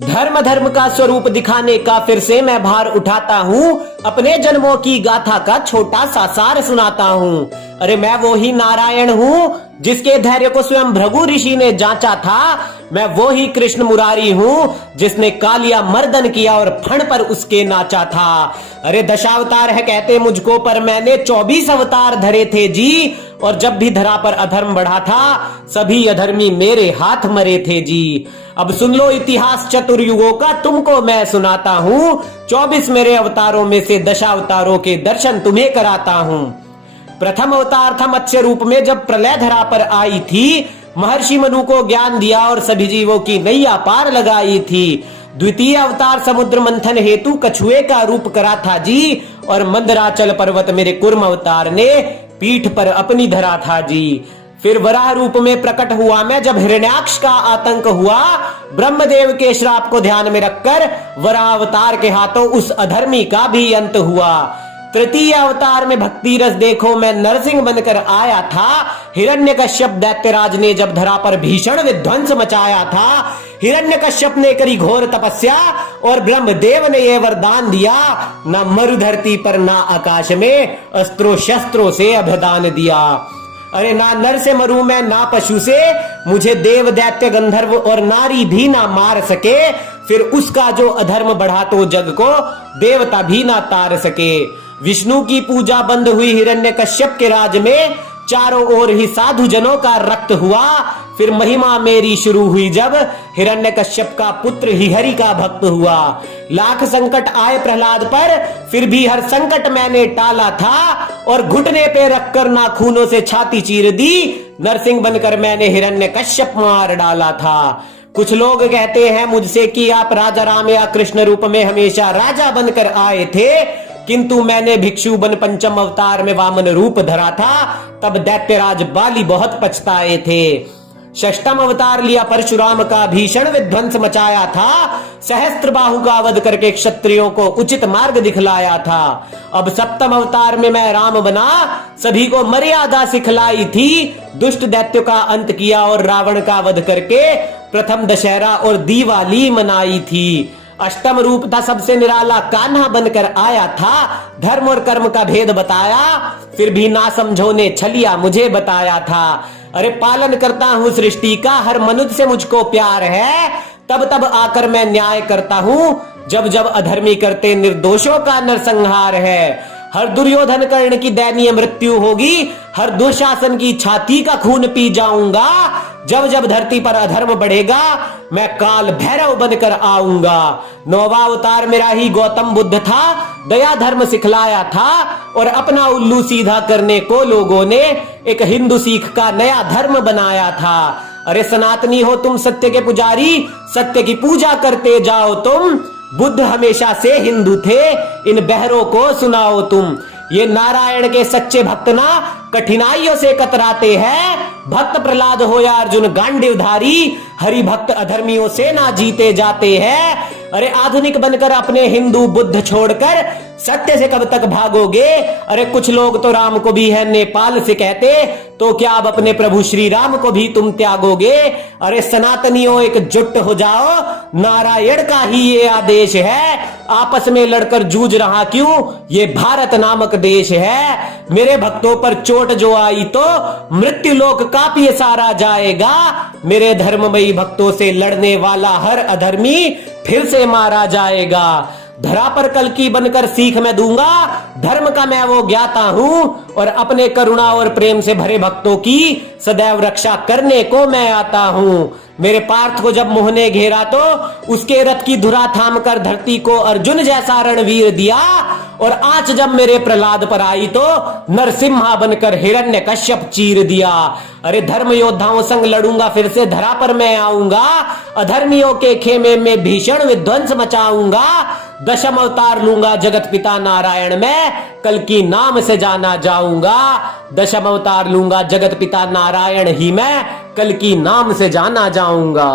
धर्म धर्म का स्वरूप दिखाने का फिर से मैं भार उठाता हूँ। अपने जन्मों की गाथा का छोटा सा सार सुनाता हूँ। अरे मैं वो ही नारायण हूँ जिसके धैर्य को स्वयं भृगु ऋषि ने जांचा था। मैं वो ही कृष्ण मुरारी हूँ जिसने कालिया मर्दन किया और फण पर उसके नाचा था। अरे दशावतार है कहते मुझको, पर मैंने 24 अवतार धरे थे जी। और जब भी धरा पर अधर्म बढ़ा था, सभी अधर्मी मेरे हाथ मरे थे जी। अब सुन लो इतिहास चतुर्युगों का, तुमको मैं सुनाता हूँ। 24 मेरे अवतारों में से दशावतारों के दर्शन तुम्हें कराता हूँ। प्रथम अवतार था मत्स्य रूप में, जब प्रलय धरा पर आई थी। महर्षि मनु को ज्ञान दिया और सभी जीवों की नैया पार लगाई थी। द्वितीय अवतार समुद्र मंथन हेतु कछुए का रूप करा था जी। और मंदराचल पर्वत मेरे कुर्म अवतार ने पीठ पर अपनी धरा था जी। फिर वराह रूप में प्रकट हुआ मैं, जब हिरण्याक्ष का आतंक हुआ। ब्रह्मदेव के श्राप को ध्यान में रखकर वराह अवतार के हाथों उस अधर्मी का भी अंत हुआ। तृतीय अवतार में भक्ति रस देखो मैं नरसिंह बनकर आया था। हिरण्यकश्यप दैत्यराज ने जब धरा पर भीषण विध्वंस मचाया था। हिरण्यकश्यप ने करी घोर तपस्या और ब्रह्मदेव ने यह वरदान दिया, ना मरु धरती पर ना आकाश में अस्त्रों शस्त्रों से अभ्यदान दिया। अरे ना नर से मरू मैं ना पशु से, मुझे देव दैत्य गंधर्व और नारी भी ना मार सके। फिर उसका जो अधर्म बढ़ा तो जग को देवता भी ना तार सके। विष्णु की पूजा बंद हुई हिरण्यकश्यप के राज में, चारों ओर ही साधु जनों का रक्त हुआ। फिर महिमा मेरी शुरू हुई जब हिरण्यकश्यप का पुत्र ही हरि का भक्त हुआ। लाख संकट आए प्रहलाद पर, फिर भी हर संकट मैंने टाला था। और घुटने पे रखकर नाखूनों से छाती चीर दी, नरसिंह बनकर मैंने हिरण्यकश्यप मार डाला था। कुछ लोग कहते हैं मुझसे कि आप राजा राम या कृष्ण रूप में हमेशा राजा बनकर आए थे, किंतु मैंने भिक्षु बन पंचम अवतार में वामन रूप धरा था। तब दैत्यराज बाली बहुत पछताए थे। षष्टम अवतार लिया परशुराम का, भीषण विध्वंस मचाया था। सहस्त्र बाहु का वध करके क्षत्रियों को उचित मार्ग दिखलाया था। अब सप्तम अवतार में मैं राम बना, सभी को मर्यादा सिखलाई थी। दुष्ट दैत्यों का अंत किया और रावण का वध करके प्रथम दशहरा और दिवाली मनाई थी। अष्टम रूप था सबसे निराला, कान्हा बनकर आया था। धर्म और कर्म का भेद बताया, फिर भी ना समझो ने छलिया मुझे बताया था। अरे पालन करता हूँ सृष्टि का, हर मनुष्य से मुझको प्यार है। तब तब आकर मैं न्याय करता हूँ, जब जब अधर्मी करते निर्दोषों का नरसंहार है। हर दुर्योधन कर्ण की दयनीय मृत्यु होगी, हर दुशासन की छाती का खून पी जाऊंगा। जब जब धरती पर अधर्म बढ़ेगा, मैं काल भैरव बनकर आऊंगा। नौवा अवतार मेरा ही गौतम बुद्ध था, दया धर्म सिखलाया था। और अपना उल्लू सीधा करने को लोगों ने एक हिंदू सिख का नया धर्म बनाया था। अरे सनातनी हो तुम सत्य के पुजारी, सत्य की पूजा करते जाओ तुम। बुद्ध हमेशा से हिंदू थे, इन बहरों को सुनाओ तुम। ये नारायण के सच्चे भक्त ना कठिनाइयों से कतराते हैं। भक्त प्रहलाद हो या अर्जुन गांडीवधारी, हरि भक्त अधर्मियों से ना जीते जाते हैं। अरे आधुनिक बनकर अपने हिंदू बुद्ध छोड़कर सत्य से कब तक भागोगे। अरे कुछ लोग तो राम को भी है नेपाल से कहते, तो क्या अब अपने प्रभु श्री राम को भी तुम त्यागोगे। अरे सनातनियों एकजुट हो जाओ, नारायण का ही ये आदेश है। आपस में लड़कर जूझ रहा क्यों, ये भारत नामक देश है। मेरे भक्तों पर चोट जो आई तो मृत्यु लोक काफी सारा जाएगा। मेरे धर्ममयी भक्तों से लड़ने वाला हर अधर्मी फिर से मारा जाएगा। धरा पर कल्कि बनकर सीख मैं दूंगा, धर्म का मैं वो ज्ञाता हूं। और अपने करुणा और प्रेम से भरे भक्तों की सदैव रक्षा करने को मैं आता हूं। मेरे पार्थ को जब मोह ने घेरा तो उसके रथ की धुरा थाम कर धरती को अर्जुन जैसा रणवीर दिया। और आंच जब मेरे प्रहलाद पर आई तो नरसिम्हा बनकर हिरण्यकश्यप चीर दिया। अरे धर्म योद्धाओं संग लड़ूंगा, फिर से धरा पर मैं आऊंगा। अधर्मियों के खेमे में भीषण विध्वंस मचाऊंगा। दशम अवतार लूंगा जगत पिता नारायण मैं, कल्कि नाम से जाना जाऊंगा। दशम अवतार लूंगा जगत पिता नारायण ही मैं, कल्कि नाम से जाना जाऊंगा।